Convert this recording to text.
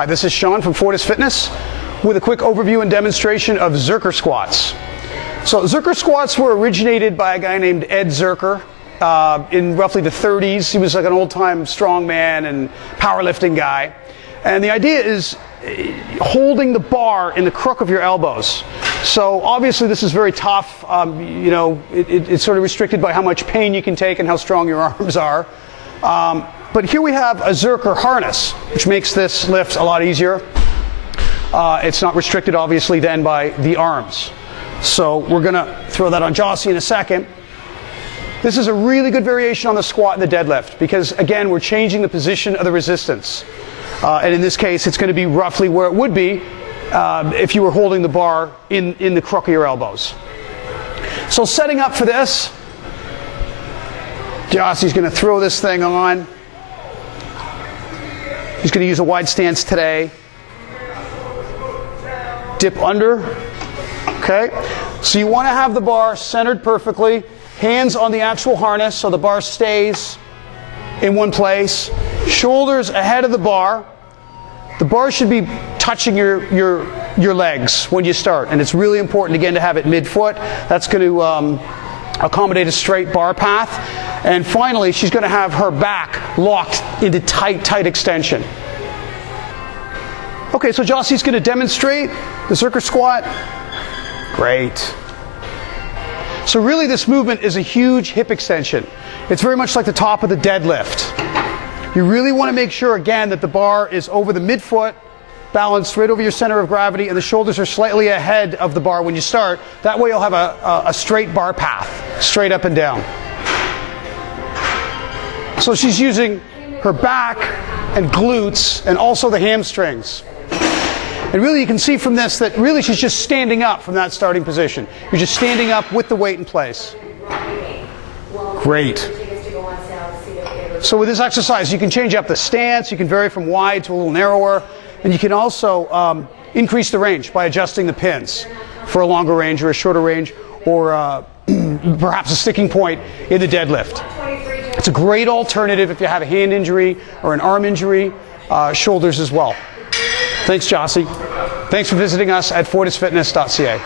Hi, this is Sean from Fortis Fitness with a quick overview and demonstration of Zercher squats. So Zercher squats were originated by a guy named Ed Zercher in roughly the 30s. He was like an old-time strongman and powerlifting guy. And the idea is holding the bar in the crook of your elbows. So obviously this is very tough. It's sort of restricted by how much pain you can take and how strong your arms are. But here we have a Zercher harness, which makes this lift a lot easier. It's not restricted, obviously, then by the arms. So we're going to throw that on Jossie in a second. This is a really good variation on the squat and the deadlift because, again, we're changing the position of the resistance. And in this case, it's going to be roughly where it would be if you were holding the bar in the crook of your elbows. So setting up for this, Jossie's going to throw this thing on. He's going to use a wide stance today. Dip under. Okay. So you want to have the bar centered perfectly. Hands on the actual harness so the bar stays in one place. Shoulders ahead of the bar. The bar should be touching your legs when you start. And it's really important, again, to have it mid-foot. That's going to accommodate a straight bar path. And finally, she's going to have her back locked into tight extension. Okay, so Jossie's going to demonstrate the Zercher squat. Great. So really this movement is a huge hip extension. It's very much like the top of the deadlift. You really want to make sure, again, that the bar is over the midfoot, balanced right over your center of gravity, and the shoulders are slightly ahead of the bar when you start. That way you'll have a straight bar path, straight up and down. So she's using her back and glutes and also the hamstrings. And really you can see from this that really she's just standing up from that starting position. You're just standing up with the weight in place. Great. So with this exercise you can change up the stance, you can vary from wide to a little narrower, and you can also increase the range by adjusting the pins for a longer range or a shorter range, or perhaps a sticking point in the deadlift. It's a great alternative if you have a hand injury or an arm injury, shoulders as well. Thanks, Jossie. Thanks for visiting us at fortisfitness.ca.